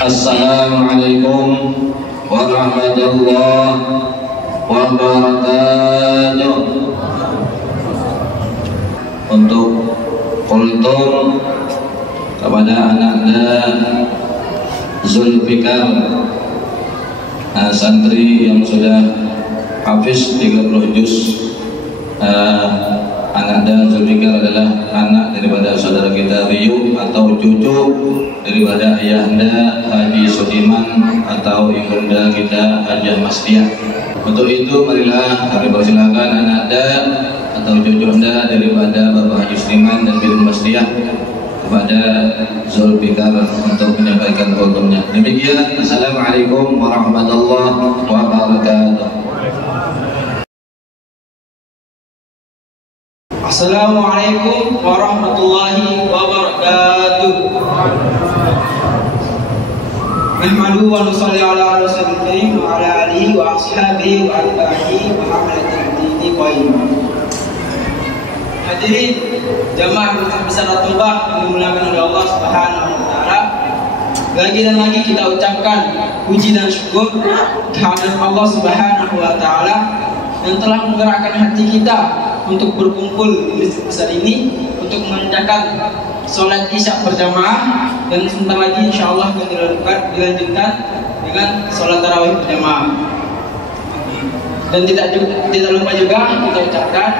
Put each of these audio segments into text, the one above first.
Assalamualaikum warahmatullahi wabarakatuh. Untuk kultur kepada anaknya Zulfikar, santri yang sudah hafiz 30 juz. Ananda Zulfikar adalah anak daripada saudara kita Riu atau cucu daripada ayahanda Haji Sudiman atau ibunda kita Hajah Mastiah. Untuk itu marilah kami persilakan ananda atau cucu anda daripada Bapak Haji Sudiman dan Bibi Mastiah kepada Zulfikar untuk menyampaikan kulturnya. Demikian, assalamualaikum warahmatullahi wabarakatuh. Assalamualaikum warahmatullahi wabarakatuh. Nahmadu wa nusalli ala rasulil karim wa ala alihi wa ashabihi wa atba'ihi wa hamalatil dini qaim. Hadirin jamaah besar At-Taubah yang dimuliakan oleh Allah Subhanahu wa taala. Lagi dan lagi kita ucapkan puji dan syukur kehadirat Allah Subhanahu wa taala yang telah menggerakkan hati kita untuk berkumpul di masjid besar ini untuk mengerjakan sholat isya berjamaah, dan sebentar lagi insya Allah akan dilanjutkan dengan sholat tarawih berjamaah. Dan tidak lupa juga kita ucapkan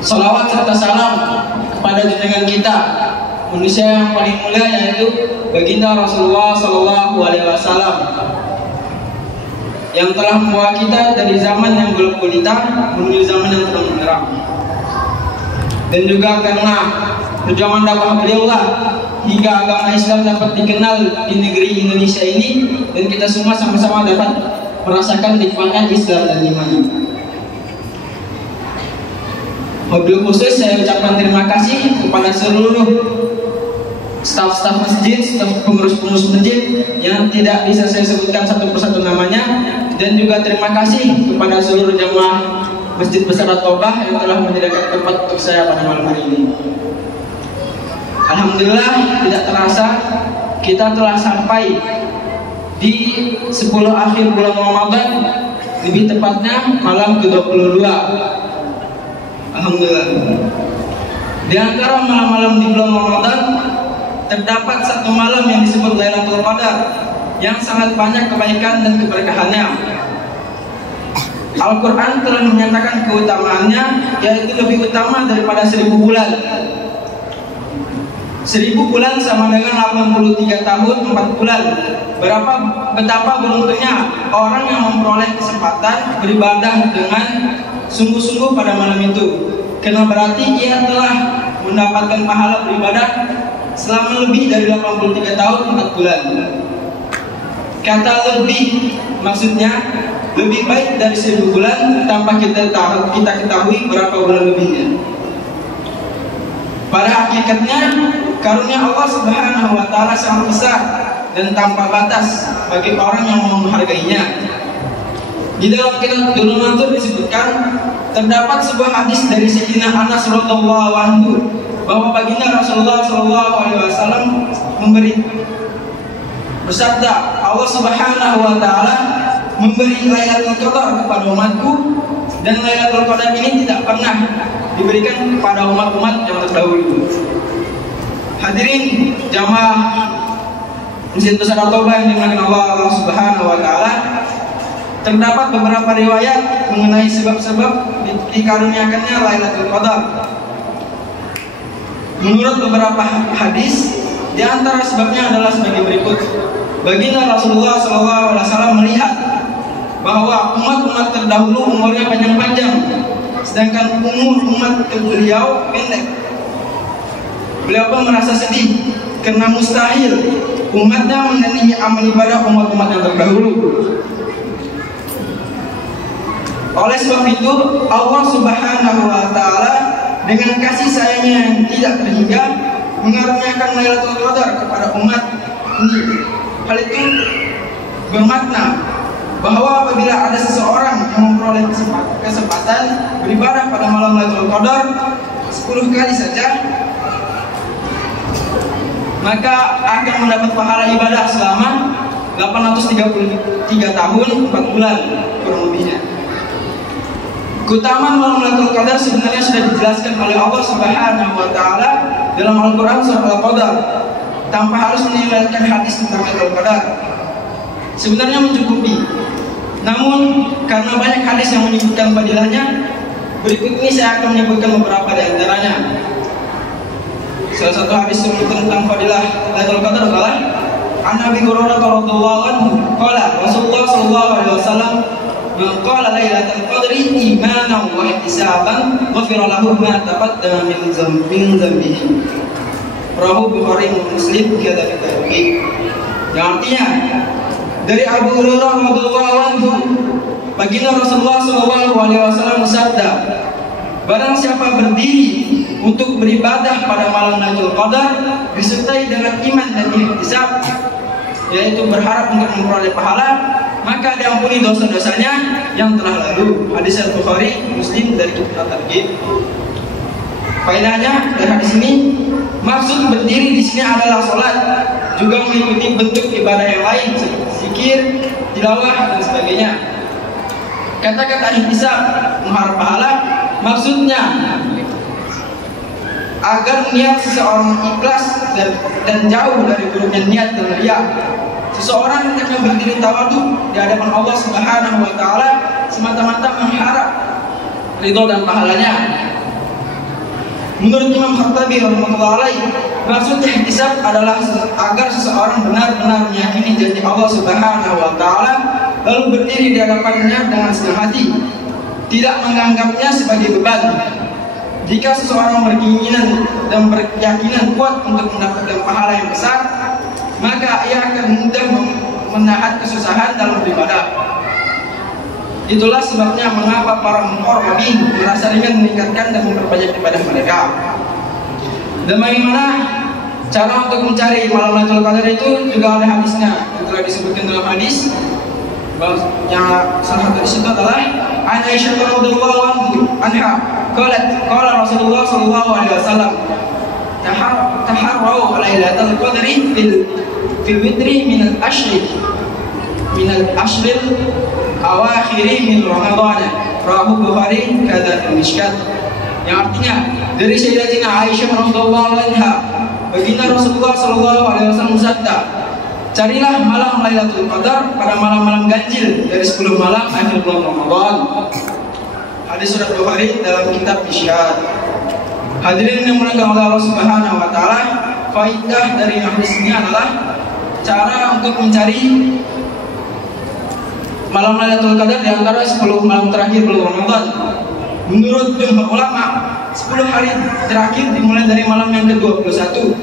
salawat serta salam kepada junjungan kita, manusia yang paling mulia, yaitu baginda Rasulullah Sallallahu Alaihi Wasallam, yang telah membawa kita dari zaman yang gelap gulita menuju zaman yang terang benderang. Dan juga karena perjuangan dakwah beliau lah hingga agama Islam dapat dikenal di negeri Indonesia ini, dan kita semua sama-sama dapat merasakan nikmatnya Islam dan iman. Wabil khusus saya ucapkan terima kasih kepada seluruh staf-staf masjid, staf pengurus-pengurus masjid yang tidak bisa saya sebutkan satu persatu namanya, dan juga terima kasih kepada seluruh jamaah Masjid Besar At-Taubah yang telah menyediakan tempat untuk saya pada malam hari ini. Alhamdulillah, tidak terasa kita telah sampai di 10 akhir bulan Ramadan, lebih tepatnya malam ke-22. Alhamdulillah. Di antara malam-malam di bulan Ramadan terdapat satu malam yang disebut Lailatul Qadar yang sangat banyak kebaikan dan keberkahannya. Al-Quran telah menyatakan keutamaannya, yaitu lebih utama daripada 1000 bulan. 1000 bulan sama dengan 83 tahun 4 bulan. Betapa beruntungnya orang yang memperoleh kesempatan beribadah dengan sungguh-sungguh pada malam itu, karena berarti ia telah mendapatkan pahala beribadah selama lebih dari 83 tahun 4 bulan. Kata lebih maksudnya lebih baik dari 1000 bulan tanpa kita ketahui berapa bulan lebihnya. Pada hakikatnya karunia Allah Subhanahu wa taala sangat besar dan tanpa batas bagi orang yang mau menghargainya. Di dalam kitab Durrul Mansur disebutkan terdapat sebuah hadis dari Sayyidina Anas radhiyallahu anhu bahwa baginda Rasulullah sallallahu alaihi wasallam bersabda, Allah Subhanahu wa taala memberi Lailatul Qadar kepada umatku, dan Lailatul Qadar ini tidak pernah diberikan kepada umat-umat yang terdahulu. Hadirin jamaah Masjid Besar At-Taubah yang dimuliakan Allah Subhanahu wa taala, terdapat beberapa riwayat mengenai sebab-sebab dikaruniakannya Lailatul Qadar. Menurut beberapa hadis, di antara sebabnya adalah sebagai berikut. Baginda Rasulullah SAW melihat bahwa umat-umat terdahulu umurnya panjang-panjang, sedangkan umur umat beliau pendek. Beliau pun merasa sedih karena mustahil umatnya menandingi amal ibadah umat-umat yang terdahulu. Oleh sebab itu, Allah Subhanahu wa taala dengan kasih sayangnya yang tidak terhingga mengaruniakan Lailatul Qadar kepada umat ini. Hal itu bermakna bahwa apabila ada seseorang yang memperoleh kesempatan beribadah pada malam Lailatul Qadar 10 kali saja, maka akan mendapat pahala ibadah selama 833 tahun 4 bulan kurang lebihnya. Keutamaan malam Lailatul Qadar sebenarnya sudah dijelaskan oleh Allah Subhanahu wa taala dalam Al-Qur'an surah Al-Qadar tanpa harus meninggalkan hadis tentang Lailatul Qadar. Sebenarnya mencukupi. Namun karena banyak hadis yang menyebutkan fadilahnya, berikut ini saya akan menyebutkan beberapa di antaranya. Salah satu hadis tentang fadilah Lailatul Qadar adalah An Abi Hurairah radhiyallahu anhu qala Rasulullah sallallahu alaihi wasallam man qala lailatul qadri imanan wa ihtisaban ghufira lahu ma taqaddama min dhanbihi. Rawahu Bukhari dan Muslim kadzalika Tirmidzi. Yang artinya dari Abu Hurairah radhiyallahu anhu, baginda Rasulullah sallallahu alaihi wasallam bersabda, barang siapa berdiri untuk beribadah pada malam Lailatul Qadar disertai dengan iman dan ihtisab, yaitu berharap untuk memperoleh pahala, maka diampuni dosa-dosanya yang telah lalu. Hadis Al-Bukhari, Muslim dari kitab At-Targhib. Faedahnya dari hadis ini, maksud berdiri di sini adalah sholat, juga mengikuti bentuk ibadah yang lain seperti zikir, tilawah dan sebagainya. Kata-kata ihtisab, mengharap pahala, maksudnya agar niat seseorang ikhlas dan jauh dari buruknya niat dan riya. Seseorang hendaknya berdiri tawadhu di hadapan Allah Subhanahu wa taala semata-mata mengharap ridho dan pahalanya. Menurut Imam Khattabi rahimahullah alaihi, maksud ihtisab adalah agar seseorang benar-benar meyakini janji Allah Subhanahu wa taala lalu berdiri di hadapannya dengan senang hati, tidak menganggapnya sebagai beban. Jika seseorang berkeinginan dan berkeyakinan kuat untuk mendapatkan pahala yang besar, maka ia akan mudah menahan kesusahan dalam beribadah. Itulah sebabnya mengapa para muqarrabin merasa ingin meningkatkan dan memperbanyak ibadah mereka. Dan bagaimana cara untuk mencari malam Lailatul Qadar itu juga ada hadisnya yang telah disebutkan dalam hadis. Yang salah satu di situ adalah Aisyah radhiyallahu anha qala Rasulullah sallallahu alaihi wasallam taharrau lailatul qadri fil witri min al-ashr awakhiri min Ramadan. Rawahu Bukhari kadzalika Mishkat. Yang artinya dari Sayyidatina Aisyah radhiyallahu anha, baginda Rasulullah sallallahu alaihi wasallam bersabda, carilah malam Lailatul Qadar pada malam-malam ganjil dari 10 malam akhir bulan Ramadan. Hadis surat Bukhari dalam kitab Mishkat. Hadirin yang dimuliakan oleh Allah Subhanahu wa taala, faedah dari hadis ini adalah cara untuk mencari malam Lailatul Qadar di antara 10 malam terakhir bulan Ramadan. Menurut jumhur ulama, 10 hari terakhir dimulai dari malam yang ke-21.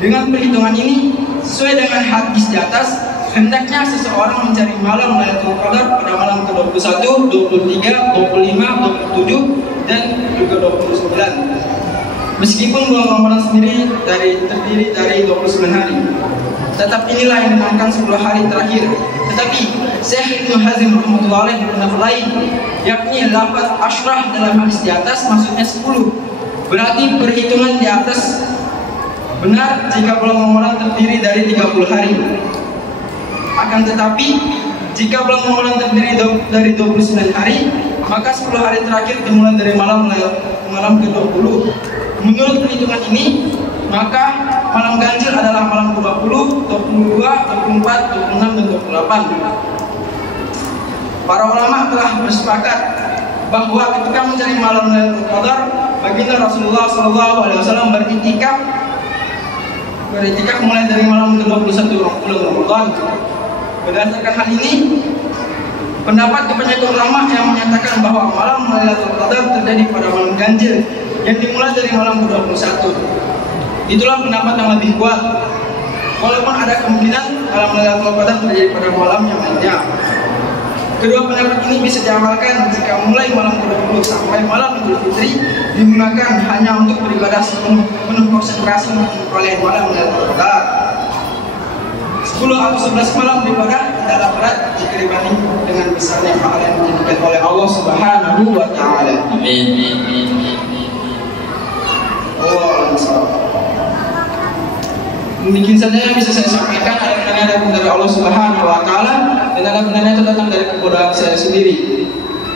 Dengan perhitungan ini, sesuai dengan hadis di atas, hendaknya seseorang mencari malam Lailatul Qadar pada malam ke-21, 23, 25, 27 dan juga 29. Meskipun bulan Ramadan sendiri terdiri dari 29 hari, tetap inilah yang dinamakan 10 hari terakhir. Tetapi Syekh Ibnu Hazm rahimahullah alaihi berpendapat lain, yakni lafaz asyrah dalam hadis di atas maksudnya 10. Berarti perhitungan di atas benar jika bulan Ramadan terdiri dari 30 hari. Akan tetapi jika bulan Ramadan terdiri dari 29 hari, maka 10 hari terakhir dimulai dari malam ke-20. Menurut perhitungan ini, maka malam ganjil adalah malam ke-20, 22, 24, 26 dan 28. Para ulama telah bersepakat bahwa ketika mencari malam Lailatul Qadar, baginda Rasulullah SAW beritikaf mulai dari malam ke-21 bulan Ramadan. Berdasarkan hal ini, pendapat kebanyakan ulama yang menyatakan bahwa malam Lailatul Qadar terjadi pada malam ganjil yang dimulai dari malam ke-21. Itulah pendapat yang lebih kuat. Walaupun ada kemungkinan malam Lailatul Qadar terjadi pada malam yang lainnya. Kedua pendapat ini bisa diamalkan jika mulai malam ke-20 sampai malam Idul Fitri digunakan hanya untuk beribadah penuh konsentrasi untuk memperoleh malam Lailatul Qadar. 10 atau 11 malam beribadah tidaklah berat jika dibanding dengan besarnya pahala yang dijadikan oleh Allah Subhanahu wa taala. Amin. Allah Mungkin saja yang bisa saya sampaikan, ada benar dari Allah Subhanahu wa taala dan ada benarnya itu datang dari kebodohan saya sendiri.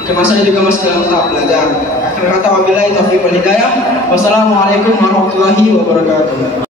Karena saya juga masih dalam tahap belajar. Akhir kata wabillahi taufiq wal hidayah. Wassalamualaikum warahmatullahi wabarakatuh.